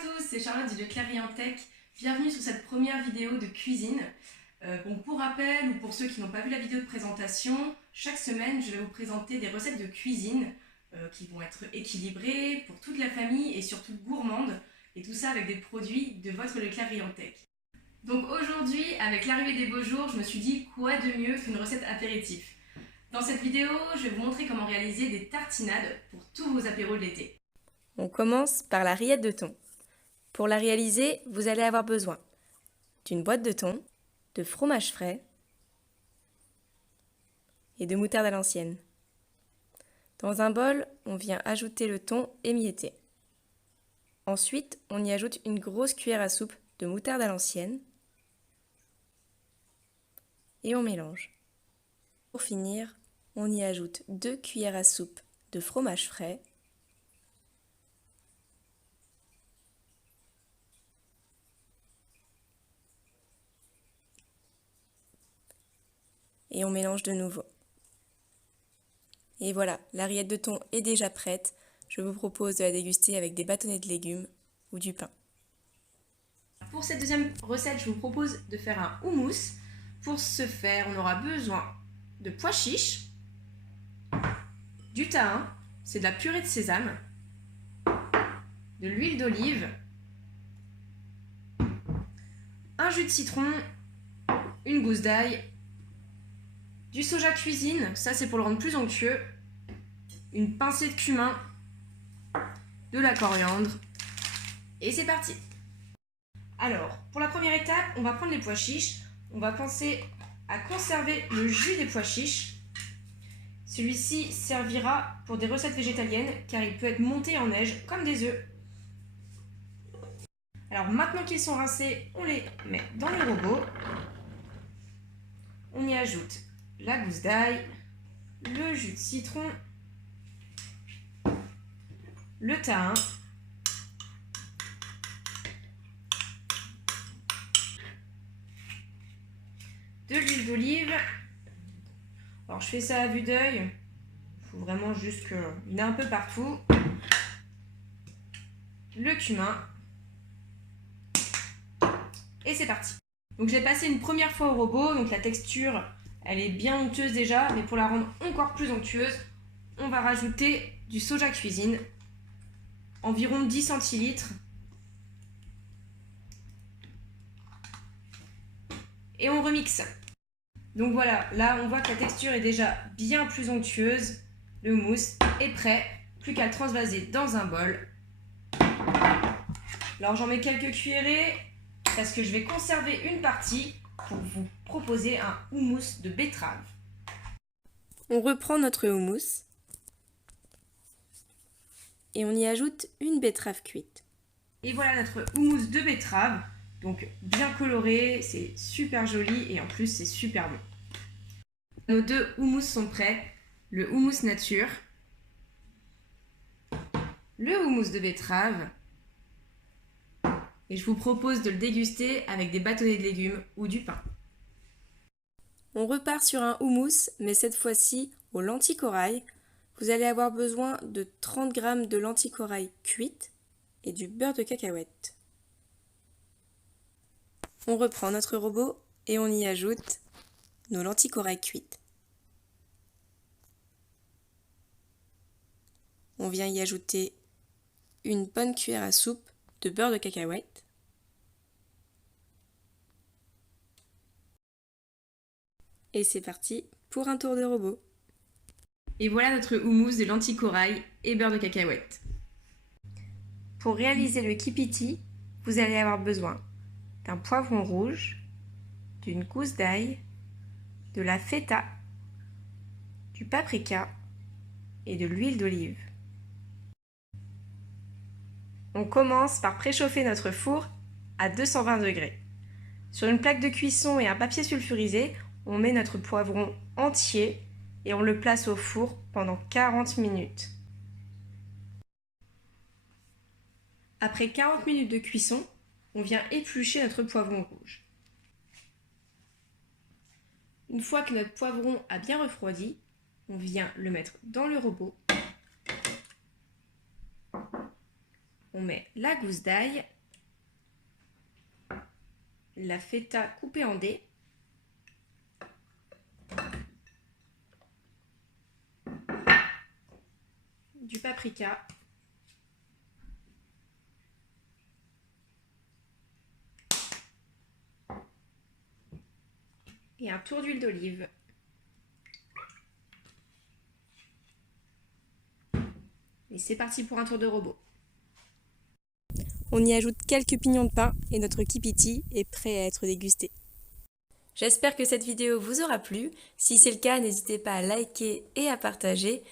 tous, c'est Charlotte du Leclerc Riantech. Bienvenue sur cette première vidéo de cuisine. Pour rappel ou pour ceux qui n'ont pas vu la vidéo de présentation, chaque semaine je vais vous présenter des recettes de cuisine qui vont être équilibrées pour toute la famille et surtout gourmandes, et tout ça avec des produits de votre Leclerc Riantech. Donc aujourd'hui, avec l'arrivée des beaux jours, je me suis dit quoi de mieux qu'une recette apéritif. Dans cette vidéo, je vais vous montrer comment réaliser des tartinades pour tous vos apéros de l'été. On commence par la rillette de thon. Pour la réaliser, vous allez avoir besoin d'une boîte de thon, de fromage frais et de moutarde à l'ancienne. Dans un bol, on vient ajouter le thon émietté. Ensuite, on y ajoute une grosse cuillère à soupe de moutarde à l'ancienne et on mélange. Pour finir, on y ajoute 2 cuillères à soupe de fromage frais et on mélange de nouveau. Et voilà, la rillette de thon est déjà prête. Je vous propose de la déguster avec des bâtonnets de légumes ou du pain. Pour cette deuxième recette, je vous propose de faire un houmous. Pour ce faire, on aura besoin de pois chiches, du thym, c'est de la purée de sésame, de l'huile d'olive, un jus de citron, une gousse d'ail, du soja cuisine, ça c'est pour le rendre plus onctueux, une pincée de cumin, de la coriandre, et c'est parti. Alors, pour la première étape, on va prendre les pois chiches, on va penser à conserver le jus des pois chiches. Celui-ci servira pour des recettes végétaliennes car il peut être monté en neige comme des œufs. Alors maintenant qu'ils sont rincés, on les met dans le robot. On y ajoute la gousse d'ail, le jus de citron, le thym, de l'huile d'olive. Alors je fais ça à vue d'œil, il faut vraiment juste qu'il y en ait un peu partout. Le cumin. Et c'est parti. Donc je l'ai passé une première fois au robot, donc la texture elle est bien onctueuse déjà, mais pour la rendre encore plus onctueuse, on va rajouter du soja cuisine, environ 10 centilitres. Et on remixe. Donc voilà, là on voit que la texture est déjà bien plus onctueuse. Le mousse est prêt, plus qu'à le transvaser dans un bol. Alors j'en mets quelques cuillerées parce que je vais conserver une partie pour vous proposer un houmous de betterave. On reprend notre houmous et on y ajoute une betterave cuite. Et voilà notre houmous de betterave, donc bien coloré, c'est super joli et en plus c'est super bon. Nos deux houmous sont prêts, le houmous nature, le houmous de betterave, et je vous propose de le déguster avec des bâtonnets de légumes ou du pain. On repart sur un houmous, mais cette fois-ci aux lentilles corail. Vous allez avoir besoin de 30 g de lentilles corail cuites et du beurre de cacahuète. On reprend notre robot et on y ajoute nos lentilles corail cuites. On vient y ajouter une bonne cuillère à soupe de beurre de cacahuète. Et c'est parti pour un tour de robot. Et voilà notre houmous de lentilles corail et beurre de cacahuète. Pour réaliser le kipiti, vous allez avoir besoin d'un poivron rouge, d'une gousse d'ail, de la feta, du paprika et de l'huile d'olive. On commence par préchauffer notre four à 220 degrés. Sur une plaque de cuisson et un papier sulfurisé, on met notre poivron entier et on le place au four pendant 40 minutes. Après 40 minutes de cuisson, on vient éplucher notre poivron rouge. Une fois que notre poivron a bien refroidi, on vient le mettre dans le robot. On met la gousse d'ail, la feta coupée en dés, du paprika, et un tour d'huile d'olive. Et c'est parti pour un tour de robot. On y ajoute quelques pignons de pain et notre kipiti est prêt à être dégusté. J'espère que cette vidéo vous aura plu. Si c'est le cas, n'hésitez pas à liker et à partager.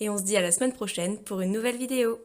Et on se dit à la semaine prochaine pour une nouvelle vidéo.